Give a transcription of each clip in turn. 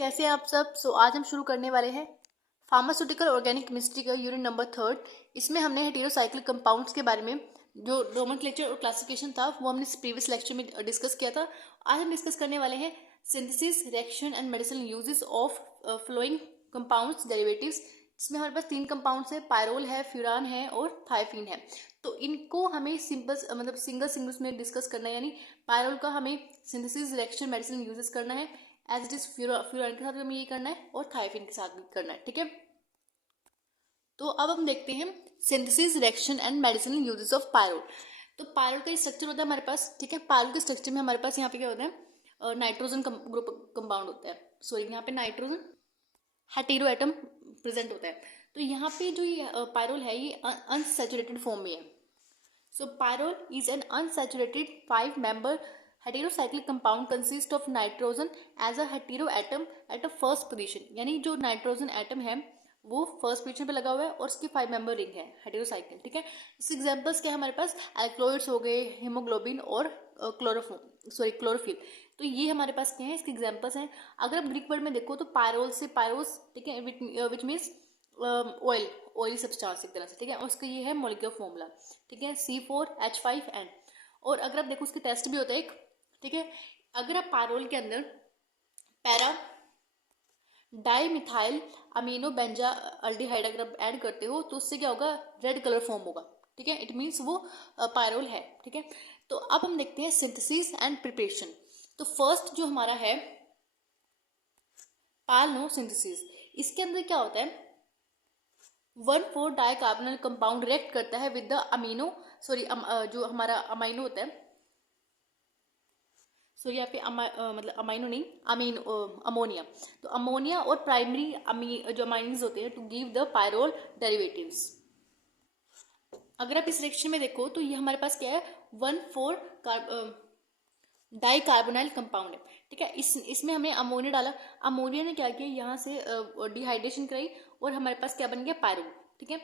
कैसे हैं आप सब। आज हम शुरू करने वाले हैं फार्मास्यूटिकल ऑर्गेनिक केमिस्ट्री का यूनिट नंबर 3। इसमें हमने हेटेरोसाइक्लिक कंपाउंड्स के बारे में जो नोमेनक्लेचर और क्लासिफिकेशन था वो हमने प्रीवियस लेक्चर में डिस्कस किया था। आज हम डिस्कस करने वाले हैं synthesis, reaction and medicinal uses of following compounds derivatives. इसमें हमारे पास 3 कंपाउंड्स है, पायरोल है, फ्यूरान है और थाइफिन है। तो इनको हमें सिंगल सिंगल्स में डिस्कस करना है, यानी पायरोल का हमें सिंथेसिस, रिएक्शन, मेडिसिनल यूजेस करना है, एज इट इज फ्यूरान के साथ हमें ये करना है और थाइफिन के साथ भी करना है। ठीक है, तो अब हम देखते हैं synthesis, reaction and medicinal uses of pyrrole. तो पायरोल का स्ट्रक्चर होता है हमारे पास। ठीक है, पायरोल के स्ट्रक्चर में हमारे पास यहाँ पे क्या होता है, नाइट्रोजन ग्रुप कंपाउंड होता है। सॉरी, यहाँ पे नाइट्रोजन हेटेरो एटम प्रेजेंट होता है। तो यहाँ पे जो ये पायरोल है ये अनसैचुरेटेड फॉर्म में है। So pyrrole is an unsaturated 5-member heterocyclic compound consist of nitrogen as a heteroatom at a first position। यानी जो नाइट्रोजन एटम है वो फर्स्ट पोजीशन पे लगा हुआ है और उसकी 5 मेंबर रिंग है हेटेरोसाइक्लिक। ठीक है, इसके एग्जांपल्स क्या है हमारे पास, एल्कलॉइड्स हो गए, हीमोग्लोबिन और क्लोरोफिल। तो ये हमारे पास क्या है, इसके एग्जांपल्स हैं। अगर आप ग्रीक वर्ड में देखो तो पायरोल से पायरोस, ठीक है, विच मीन्स ऑयली सब्सटेंस एक तरह से। ठीक है, और उसका ये है मॉलिक्यूलर फॉर्मूला। ठीक है, C4H5N। और अगर आप देखो उसके टेस्ट भी होता है एक। ठीक है, अगर आप पायरोल के अंदर पैरा डाइमिथाइल अमीनो बेंजा अल्डिहाइड अगर आप ऐड करते हो तो उससे क्या होगा, रेड कलर फॉर्म होगा। ठीक है, इट मीन्स वो पायरोल है। ठीक है, तो अब हम देखते हैं सिंथेसिस एंड प्रिपरेशन। तो फर्स्ट जो हमारा है पायलो सिंथेसिस, इसके अंदर क्या होता है, 1,4 डाइकार्बोनिल कंपाउंड रिएक्ट करता है विद द अमीनो जो हमारा अमाइनो होता है, सॉरी यहाँ पे मतलब अमाइनो नहीं, अमोनिया। तो अमोनिया और प्राइमरी जो अमाइन्स होते हैं to give the pyrrole derivatives. अगर आप इस रिएक्शन में देखो तो ये हमारे पास क्या है, 1,4 डाइकार्बोनाइल कंपाउंड है। ठीक है, इसमें हमने अमोनिया डाला, अमोनिया ने क्या किया, यहाँ से डिहाइड्रेशन कराई और हमारे पास क्या बन गया, पायरोल। ठीक है,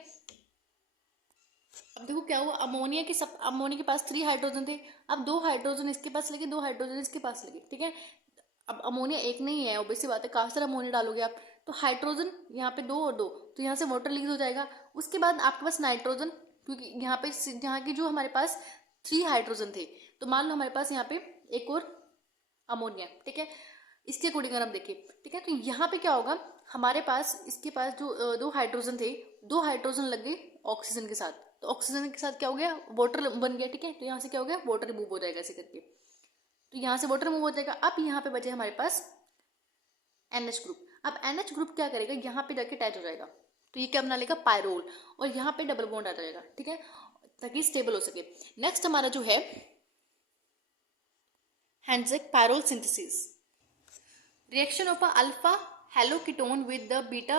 अब देखो क्या हुआ, अमोनिया के पास 3 हाइड्रोजन थे, अब 2 हाइड्रोजन इसके पास लगे, 2 हाइड्रोजन इसके पास लगे। ठीक है, अब अमोनिया एक नहीं है, ऑब्वियस सी बात है, काफी सारा अमोनिया डालोगे आप तो हाइड्रोजन यहाँ पे 2 और 2, तो यहाँ से वाटर रिलीज हो जाएगा। उसके बाद आपके पास नाइट्रोजन, क्योंकि यहाँ की जो हमारे पास 3 हाइड्रोजन थे, तो मान लो हमारे पास यहाँ पे एक और अमोनिया। ठीक है, इसके अकॉर्डिंग अगर हम देखें, ठीक है, तो यहाँ पे क्या होगा, हमारे पास इसके पास जो 2 हाइड्रोजन थे, 2 हाइड्रोजन लग गए ऑक्सीजन के साथ, तो ऑक्सीजन के साथ क्या हो गया, वाटर बन गया। ठीक है, तो यहाँ से क्या हो गया, वाटर रिमूव हो जाएगा ऐसे करके, तो यहाँ से वाटर रिमूव हो जाएगा। अब यहाँ पे बचे हमारे पास NH ग्रुप। अब NH ग्रुप क्या करेगा, यहाँ पे जाके अटैच हो जाएगा, तो ये क्या बना लेगा, पायरोल, और यहाँ पे डबल बॉन्ड आ जाएगा। ठीक है, ताकि स्टेबल हो सके। नेक्स्ट हमारा जो है Hantzsch pyrrole synthesis, reaction of a alpha haloketone with the beta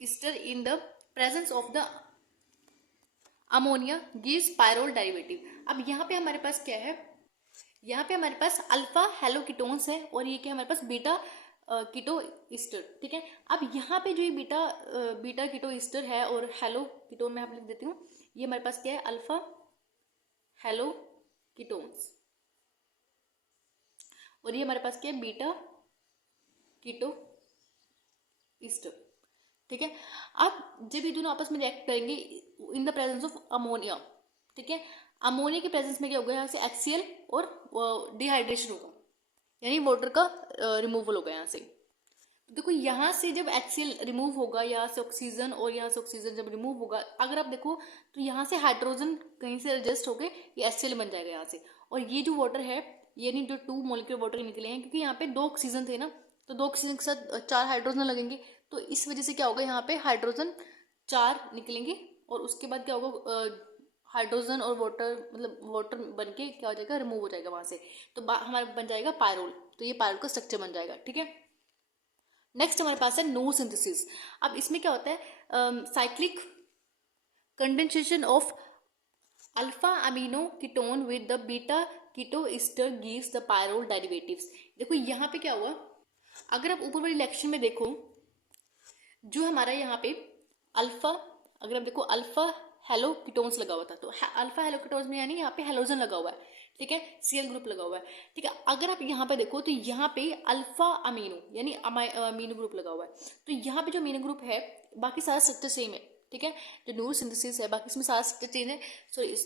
ester in the presence of the ammonia gives pyrrole derivative। अब यहाँ पे हमारे पास क्या है, यहाँ पे हमारे पास अल्फा हेलोकीटोन्स है और ये क्या हमारे पास बीटा कीटो ईस्टर। ठीक है, अब यहाँ पे जो ये बीटा कीटो ईस्टर है और हेलो कीटोन में आप लिख देती हूँ, ये हमारे पास क्या है, अल्फा हेलो कीटोन्स, और ये हमारे पास क्या है, बीटा कीटो ईस्टर। ठीक है, अब जब ये दोनों आपस में रिएक्ट करेंगे in the presence of ammonia, ठीक है, अमोनिया के प्रेजेंस में क्या होगा, यहाँ से HCl और डिहाइड्रेशन होगा, यानी वाटर का रिमूवल होगा यहाँ से। तो देखो यहाँ से जब HCl रिमूव होगा, यहाँ से ऑक्सीजन, और यहाँ से ऑक्सीजन जब रिमूव होगा, अगर आप देखो तो यहाँ से हाइड्रोजन कहीं से एडजस्ट होके ये HCl बन जाएगा यहाँ से, और ये जो वाटर है, यानी जो 2 मॉलिक्यूल वाटर निकले हैं, क्योंकि यहाँ पे 2 ऑक्सीजन थे ना, तो 2 ऑक्सीजन के साथ 4 हाइड्रोजन लगेंगे, तो इस वजह से क्या होगा, यहाँ पे हाइड्रोजन 4 निकलेंगे, और उसके बाद क्या होगा, हाइड्रोजन और वाटर मतलब वाटर बन के क्या हो जाएगा, रिमूव हो जाएगा वहां से, तो हमारा बन जाएगा पायरोल। तो ये पायरोल का स्ट्रक्चर बन जाएगा। ठीक है, नेक्स्ट हमारे पास है नो सिंथेसिस। अब इसमें क्या होता है, cyclic condensation of alpha amino ketone with the beta keto ester gives the pyrrole derivatives. देखो यहाँ पे क्या हुआ, अगर आप ऊपर वाली लेक्चर में देखो, जो हमारा यहाँ पे अल्फा, अगर आप देखो अल्फा हेलो कीटोन्स लगा हुआ था, तो अल्फा हेलो कीटोन्स में यानी यहाँ पे हेलोजन लगा हुआ है। ठीक है, Cl ग्रुप लगा हुआ है। ठीक है, अगर आप यहाँ पे देखो तो यहाँ पे अल्फा अमीनो यानी अमीनो ग्रुप लगा हुआ है। तो यहाँ पे जो अमीनो ग्रुप है बाकी सारा स्ट्रक्चर सेम है। ठीक है, जो न्यूक्लियो सिंथेसिस है बाकी इसमें सारा स्ट्रक्चर चेंज है, सॉरी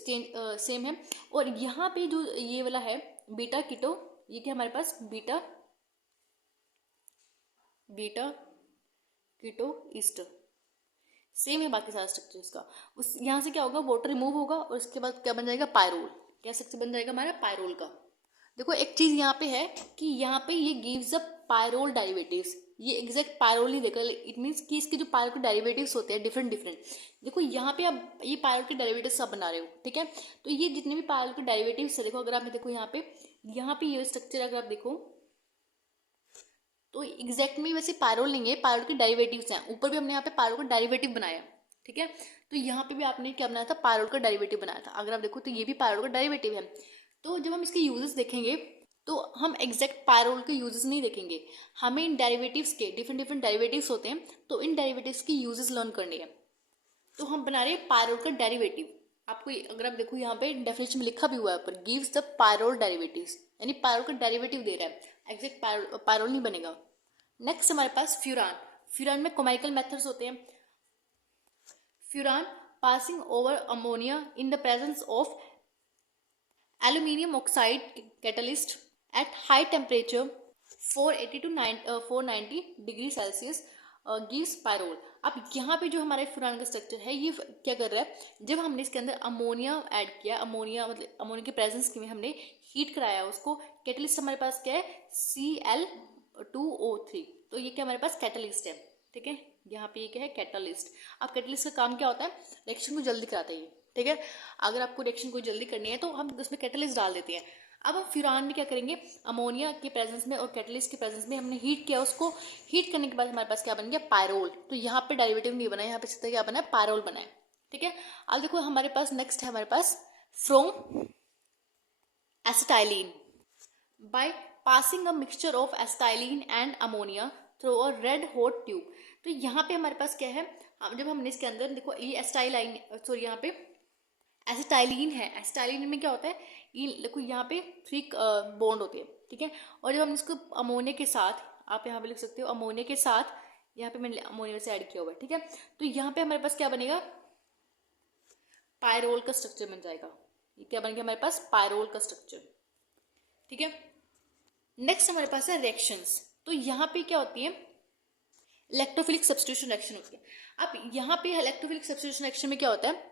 सेम है। और यहाँ पे जो ये वाला है बीटा कीटो, ये क्या हमारे पास बीटा कीटो ईस्टर सेम है बाकी सारा स्ट्रक्चर इसका। उस यहाँ से क्या होगा, वाटर रिमूव होगा और उसके बाद क्या बन जाएगा, पायरोल। क्या स्ट्रक्चर बन जाएगा हमारा, पायरोल का। देखो एक चीज यहाँ पे है कि यहाँ पे ये गिव्स अ पायरोल डेरिवेटिव्स, ये एग्जैक्ट पायरोल नहीं देगा, इट मीन्स कि इसके जो पायरोल के डेरिवेटिव्स होते हैं डिफरेंट डिफरेंट। देखो यहाँ पे आप ये पायरोल के डेरिवेटिव्स आप बना रहे हो। ठीक है, तो ये जितने भी पायरोल के डेरिवेटिव्स है, देखो अगर आप देखो यहाँ पे ये स्ट्रक्चर अगर आप देखो तो एग्जैक्ट में वैसे पायरोल नहीं है, पायरोल के डेरिवेटिव्स हैं। ऊपर भी हमने यहाँ पे पायरोल का डेरिवेटिव बनाया। ठीक है, तो यहाँ पे भी आपने क्या बनाया था, पायरोल का डेरिवेटिव बनाया था। अगर आप देखो तो ये भी पायरोल का डेरिवेटिव है। तो जब हम इसके यूजेस देखेंगे तो हम एग्जैक्ट पायरोल के यूजेस नहीं देखेंगे, हमें इन डेरिवेटिव्स के डिफरेंट डिफरेंट डेरिवेटिव्स होते हैं, तो इन डेरिवेटिव्स की यूजेस लर्न करने हैं। तो हम बना रहे हैं पायरोल का डेरिवेटिव। आपको अगर आप देखो यहाँ पे डेफिनेशन में लिखा भी हुआ है ऊपर, गिव्स द पायरोल डेरिवेटिव्स, यानी पायरोल का डेरिवेटिव दे रहा है, एग्जैक्ट पायरोल नहीं बनेगा। नेक्स्ट हमारे पास फ्यूरान। फ्यूरान में कोमाइकल मेथड्स होते हैं। Furan passing over ammonia in the presence of aluminium oxide catalyst at high temperature 480 to 490 degree Celsius gives pyrrole. अब यहाँ पे जो हमारे फ्यूरान का स्ट्रक्चर है ये क्या कर रहा है, जब हमने इसके अंदर अमोनिया ऐड किया, अमोनिया मतलब अमोनिया के प्रेजेंस में हमने हीट कराया उसको, कैटलिस्ट हमारे पास क्या है, Cl2O3, तो ये क्या हमारे पास कैटलिस्ट है। ठीक है, यहाँ पे ये क्या है, कैटलिस्ट। अब कैटलिस्ट का काम क्या होता है, रिएक्शन को जल्दी कराता है ये। ठीक है, अगर आपको रिएक्शन को जल्दी करनी है तो हम उसमें कैटलिस्ट डाल देते हैं। अब हम फ्यूरान में क्या करेंगे, अमोनिया के प्रेजेंस में और कैटलिस्ट के प्रेजेंस में हमने हीट किया, उसको हीट करने के बाद हमारे पास क्या बन गया, पायरोल। तो यहाँ पे डेरिवेटिव नहीं बना, यहाँ पे सीधा क्या बना है, पायरोल बना है। ठीक है, अब देखो हमारे पास नेक्स्ट है हमारे पास from acetylene by passing a mixture of acetylene and ammonia through a red hot tube. तो यहाँ पे हमारे पास क्या है, जब हमने इसके अंदर देखो ये एसिटाइलिन, सॉरी यहाँ पे एसिटाइलिन है। एसिटाइलिन में क्या होता है, ये देखो यहाँ पे 3 बॉन्ड होते हैं। ठीक है, और जब हम इसको अमोनिया के साथ, आप यहाँ पे लिख सकते हो अमोनिया के साथ, यहाँ पे मैंने अमोनिया से ऐड किया हुआ है। ठीक है, तो यहाँ पे हमारे पास क्या बनेगा, पायरोल का स्ट्रक्चर बन जाएगा। ये क्या बन गया हमारे पास, पायरोल का स्ट्रक्चर। ठीक है, नेक्स्ट हमारे पास है रिएक्शंस। तो यहाँ पे क्या होती है, इलेक्ट्रोफिलिक सब्स्टिट्यूशन रिएक्शन होती है। अब यहाँ पे इलेक्ट्रोफिलिक सब्स्टिट्यूशन रिएक्शन में क्या होता है,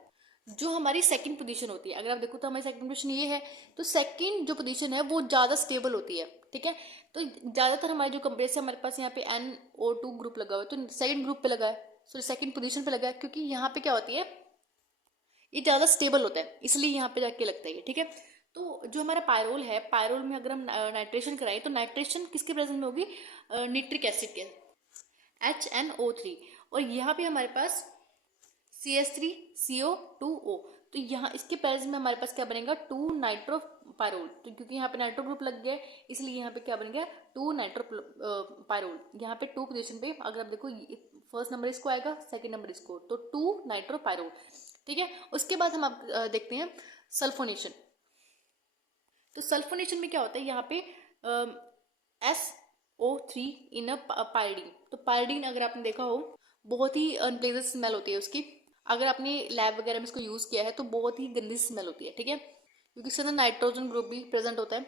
जो हमारी सेकंड पोजीशन होती है, अगर आप देखो तो हमारी सेकंड पोजीशन ये है, तो सेकंड जो पोजीशन है वो ज़्यादा स्टेबल होती है। ठीक है, तो ज़्यादातर हमारे जो कंप्रेस है, हमारे पास यहाँ पे NO2 ग्रुप लगा हुआ है, तो सेकंड ग्रुप पे लगा है, सॉरी सेकंड पोजीशन पे लगा है, क्योंकि यहाँ पे क्या होती है, ये ज़्यादा स्टेबल होता है, इसलिए यहाँ पे जाके लगता है ये। ठीक है, तो जो हमारा पायरोल है, पायरोल में अगर हम नाइट्रेशन कराएं तो नाइट्रेशन किसके प्रेजेंस में होगी, निट्रिक एसिड के, HNO3, और यहाँ पे हमारे पास CH3CO2O, तो यहाँ इसके प्रेजेंस में हमारे पास क्या बनेगा, 2 नाइट्रो पायरोल। तो क्योंकि यहाँ पे नाइट्रो ग्रुप लग गया इसलिए यहाँ पे क्या बन गया, 2 नाइट्रो पायरोल। यहाँ पे 2 पोजीशन पे अगर आप देखो फर्स्ट नंबर इसको आएगा, सेकंड नंबर इसको, तो 2 नाइट्रो पायरोल। ठीक है, उसके बाद हम आप देखते हैं सल्फोनेशन। तो सल्फोनेशन में क्या होता है, यहाँ पे SO3 इन अ पायरीडीन। तो पायरीडीन अगर आपने देखा हो, बहुत ही अनप्लेजेंट स्मेल होती है उसकी, अगर आपने लैब वगैरह में इसको यूज़ किया है तो बहुत ही गंदी स्मेल होती है। ठीक है, क्योंकि इसके अंदर नाइट्रोजन ग्रुप भी प्रेजेंट होता है।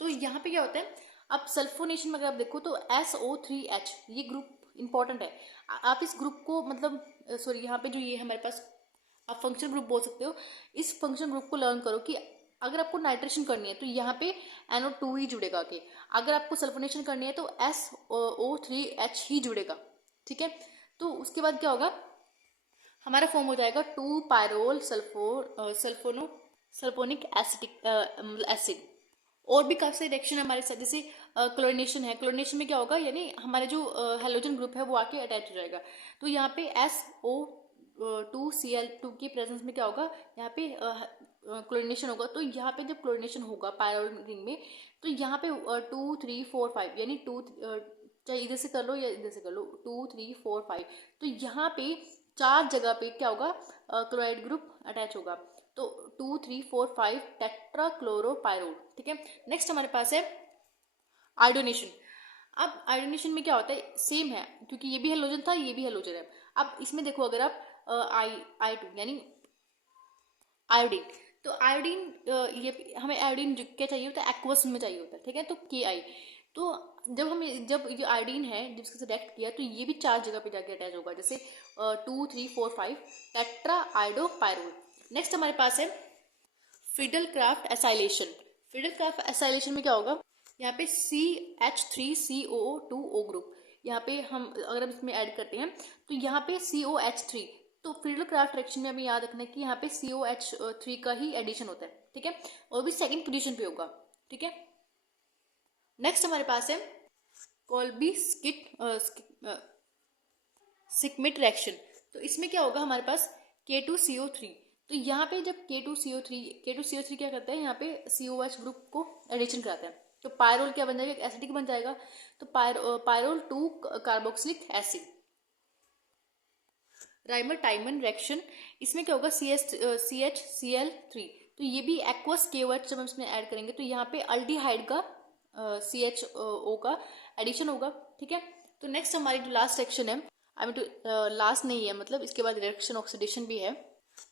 तो यहाँ पे क्या होता है, अब सल्फोनेशन में अगर आप देखो तो SO3H ये ग्रुप इंपॉर्टेंट है। आप इस ग्रुप को मतलब सॉरी यहाँ पे जो ये हमारे पास आप फंक्शन ग्रुप बोल सकते हो, इस फंक्शन ग्रुप को लर्न करो कि अगर आपको नाइट्रेशन करनी है तो यहाँ पे NO2 ही जुड़ेगा आगे, अगर आपको सल्फोनेशन करनी है तो SO3H ही जुड़ेगा। ठीक है, तो उसके बाद क्या होगा, हमारा फॉर्म हो जाएगा 2 पायरोल सल्फोनिक एसिड। और भी काफी रिएक्शन हमारे साथ, जैसे क्लोरीनेशन है। क्लोरीनेशन में क्या होगा, यानी हमारा जो हेलोजन ग्रुप है वो आके अटैच हो जाएगा। तो यहाँ पे SO2Cl2 के प्रेजेंस में क्या होगा, यहाँ पे क्लोरीनेशन होगा। तो यहाँ पे जब क्लोरीनेशन होगा पायरोल रिंग में, तो यहाँ पे 2 3 4 5 यानी 2 चाहे इधर से कर लो या इधर से कर लो, 2 3 4 5, तो यहाँ पे 4 जगह पे क्या होगा, क्लोराइड ग्रुप अटैच होगा। तो 2,3,4,5 टेट्राक्लोरोपाइरोल। ठीक है, नेक्स्ट हमारे पास है आयोडीनेशन। अब आयोडीनेशन में क्या होता है, सेम है क्योंकि ये भी हेलोजन था, ये भी हेलोजन है। अब इसमें देखो अगर आप I2 यानी आयोडीन, तो आयोडीन ये हमें आयोडीन क्या चाहिए होता है, एक्वस में चाहिए होता है। ठीक है, तो Ki, तो जब ये आयोडीन है जब इसके साथ रिएक्ट किया तो ये भी 4 जगह पे जाके अटैच होगा, जैसे 2,3,4,5 टेट्रा आयोडोपाइरोल। नेक्स्ट हमारे पास है फ्रीडल-क्राफ्ट एसाइलेशन। फ्रीडल-क्राफ्ट एसाइलेशन में क्या होगा, यहाँ पे CH3COO2O ग्रुप, यहाँ पे हम अगर हम इसमें ऐड करते हैं तो यहाँ पे COH3, तो फ्रीडल-क्राफ्ट रिएक्शन में हमें याद रखना है कि यहाँ पे COH3 का ही एडिशन होता है। ठीक है, और भी सेकंड पोजीशन पे होगा। ठीक है, नेक्स्ट हमारे पास है कोल्बी स्किमिट रिएक्शन। तो इसमें क्या होगा हमारे पास K2CO3, तो यहाँ पे जब K2CO3 क्या करता है, यहाँ पे COH ग्रुप को एडिशन कराता है, तो पायरोल क्या बन जाएगा, एसिडिक बन जाएगा, तो pyrrole 2 carboxylic acid. Rymer टाइमन reaction, इसमें क्या होगा CHCl3, तो ये भी एक्वस KOH जब हम इसमें ऐड करेंगे तो यहाँ पे अल्डिहाइड का CHO का एडिशन होगा। ठीक है, तो नेक्स्ट हमारी जो लास्ट रिएक्शन है, आई मीन लास्ट नहीं है, मतलब इसके बाद रिएक्शन ऑक्सीडेशन भी है,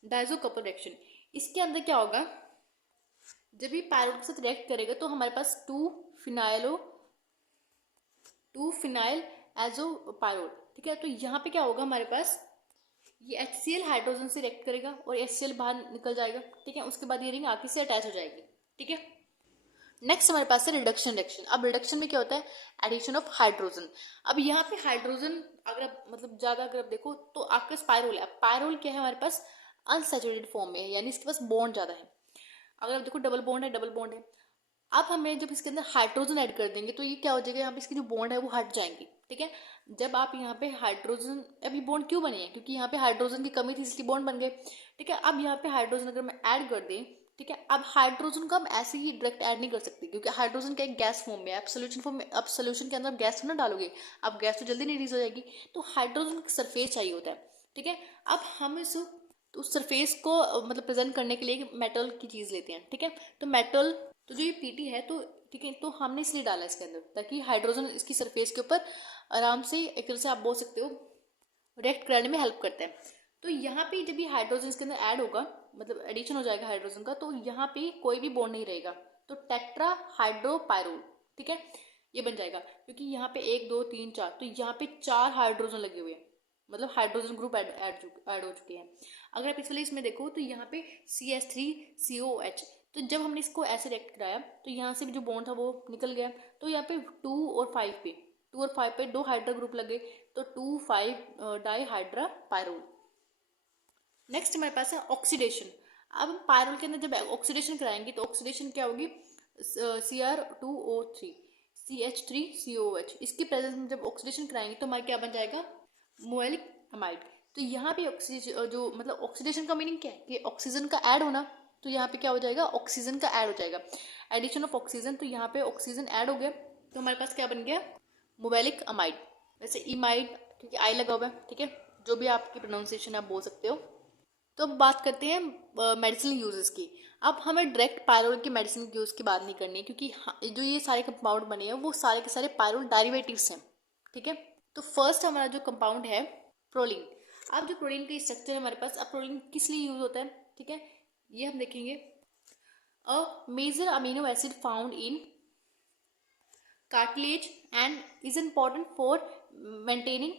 डायजो कपल रिएक्शन। इसके अंदर क्या होगा, जब भी पायरोल के साथ रिएक्ट करेगा तो हमारे पास 2 फिनाइल एजोपायरोल। ठीक है, तो यहाँ पे क्या होगा हमारे पास, ये HCl हाइड्रोजन से रिएक्ट करेगा और HCl बाहर निकल जाएगा। ठीक है, उसके बाद ये रिंग आगे से अटैच हो जाएगी। ठीक है, नेक्स्ट हमारे पास है रिडक्शन रिएक्शन। अब रिडक्शन में क्या होता है, एडिशन ऑफ हाइड्रोजन। अब यहाँ पे हाइड्रोजन अगर आप मतलब ज्यादा अगर आप देखो तो आपके पास पायरोल है। पायरोल क्या है हमारे पास, अनसैचुरेटेड फॉर्म में है, यानी इसके पास बॉन्ड ज्यादा है। अगर आप देखो डबल बॉन्ड है। अब हमें जब इसके अंदर हाइड्रोजन ऐड कर देंगे तो ये क्या हो जाएगा, यहाँ पे इसकी जो बॉन्ड है वो हट जाएंगी। ठीक है, जब आप यहाँ पे हाइड्रोजन, अभी बॉन्ड क्यों बने हैं, क्योंकि यहाँ पे हाइड्रोजन की कमी थी इसलिए बॉन्ड बन गए। ठीक है, अब यहाँ पे हाइड्रोजन अगर मैं ऐड कर दें, ठीक है, अब हाइड्रोजन को हम ऐसे ही डायरेक्ट ऐड नहीं कर सकते क्योंकि हाइड्रोजन का एक गैस फॉर्म में है। आप सोल्यूशन फॉर्म में, अब सोल्यूशन के अंदर गैस ना डालोगे, अब गैस तो जल्दी नहीं रिलीज हो जाएगी, तो हाइड्रोजन का सरफेस चाहिए होता है। ठीक है, अब हम इस तो उस सरफेस को मतलब प्रेजेंट करने के लिए मेटल की चीज लेते हैं। ठीक है, तो मेटल, तो जो ये पीटी है, तो ठीक है, तो हमने इसलिए डाला इसके अंदर ताकि हाइड्रोजन इसकी सरफेस के ऊपर आराम से, एक तरह से आप बोल सकते हो, रिएक्ट कराने में हेल्प करता है। तो यहाँ पे जब ये हाइड्रोजन इसके अंदर ऐड होगा, मतलब एडिशन हो जाएगा हाइड्रोजन का, तो यहाँ पे कोई भी बॉन्ड नहीं रहेगा, तो टेट्रा हाइड्रोपाइरोल। ठीक है, ये बन जाएगा क्योंकि यहाँ पे 1 2 3 4, तो यहाँ पे 4 हाइड्रोजन लगे हुए हैं, मतलब हाइड्रोजन ग्रुप ऐड हो चुके हैं। अगर आप इसलिए इसमें देखो तो यहाँ पे CH3COH, तो जब हमने इसको ऐसे रिएक्ट कराया तो यहाँ से भी जो बॉन्ड था वो निकल गया, तो यहाँ पे 2 और 5 पे 2 हाइड्रा ग्रुप लगे, तो 2,5 डाईहाइड्रोपाइरोल। नेक्स्ट हमारे पास है ऑक्सीडेशन। अब हम पायरोल के अंदर जब ऑक्सीडेशन कराएंगे तो ऑक्सीडेशन क्या होगी, Cr2O3 CH3COH, इसकी प्रेजेंस में जब ऑक्सीडेशन कराएंगे तो हमारा क्या बन जाएगा, मोएलिक अमाइड। तो यहाँ पे ऑक्सीजन जो मतलब ऑक्सीडेशन का मीनिंग क्या है कि ऑक्सीजन का ऐड होना, तो यहाँ पे क्या हो जाएगा, ऑक्सीजन का ऐड हो जाएगा, एडिशन ऑफ ऑक्सीजन। तो यहाँ पे ऑक्सीजन ऐड हो गया तो हमारे पास क्या बन गया, मोबाइलिक अमाइड। वैसे इमाइड क्योंकि आई लगा हुआ है। ठीक है, जो भी आपकी प्रोनाउंसिएशन आप बोल सकते हो। तो अब बात करते हैं मेडिसिनल यूजेस की। अब हमें डायरेक्ट पायरोल की मेडिसिन यूज की बात नहीं करनी है क्योंकि जो ये सारे कंपाउंड बने हैं वो सारे के सारे पायरोल डेरिवेटिव्स हैं। ठीक है, तो फर्स्ट हमारा जो कंपाउंड है प्रोलीन। अब जो प्रोलीन का स्ट्रक्चर है हमारे पास, अब प्रोलीन किस लिए यूज होता है, ठीक है, ये हम देखेंगे। A major amino acid found in cartilage and is important for maintaining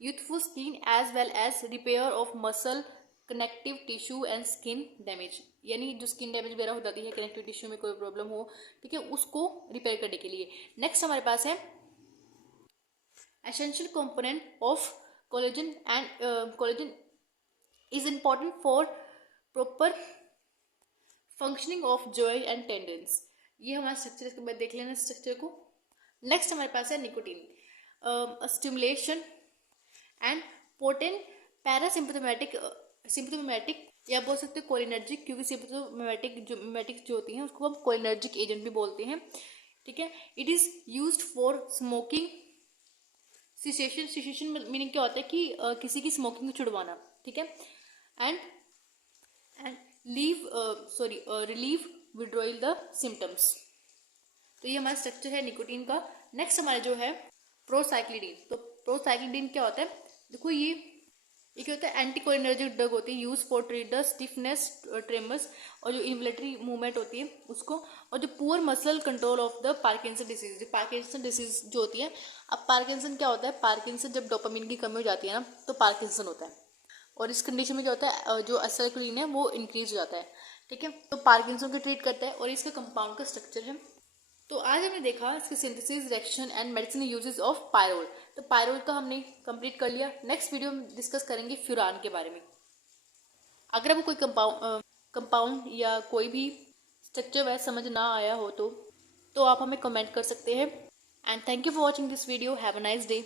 youthful skin as well as repair of muscle, connective tissue and skin damage, यानी जो स्किन डैमेज वगैरह हो जाती है, कनेक्टिव टिश्यू में कोई प्रॉब्लम हो, ठीक है, उसको रिपेयर करने के लिए। नेक्स्ट हमारे पास है essential component of collagen and collagen is important for proper functioning of joint and tendons. ये हमारा स्ट्रक्चर, इसके बाद देख लेना स्ट्रक्चर को। नेक्स्ट हमारे पास है निकोटीन, स्टिमुलेशन एंड पोटेंट सिम्पथोमेटिक या बोल सकते हैं कोलिनर्जिक, क्योंकि सिम्पथोमेटिक जो होती हैं उसको हम कोलिनर्जिक एजेंट भी बोलते हैं। ठीक है, it is used for smoking cessation meaning क्या होता है कि किसी की स्मोकिंग को छुड़वाना। ठीक है, and relieve withdrawal the symptoms. तो ये हमारा स्ट्रक्चर है निकोटीन का। नेक्स्ट हमारा जो है प्रोसाइक्लिडीन। तो प्रोसाइक्लिडीन क्या होता है, देखो ये क्या होता है, एंटीकोलिनर्जिक ड्रग होती है, use for treat the stiffness, tremors और जो इन्वॉल्यूटरी मूवमेंट होती है उसको, और जो poor muscle control of the Parkinson disease. Parkinson disease जो होती है, अब पार्किंसन क्या होता है, पार्किंसन जब डोपामिन की कमी हो जाती है ना तो पार्किंसन होता है, और इस कंडीशन में क्या होता है, जो एसिटाइलकोलिन है वो इंक्रीज हो जाता है। ठीक है, तो पार्किंसन को ट्रीट करता है और इसका कंपाउंड का स्ट्रक्चर है। तो आज हमने देखा इसके synthesis, reaction and medicine uses of pyrrole. तो पायरोल का हमने कंप्लीट कर लिया। नेक्स्ट वीडियो में डिस्कस करेंगे फ्यूरान के बारे में। अगर आपको कोई कंपाउंड या कोई भी स्ट्रक्चर वह समझ ना आया हो तो आप हमें कमेंट कर सकते हैं। And thank you for watching this video. Have a nice day.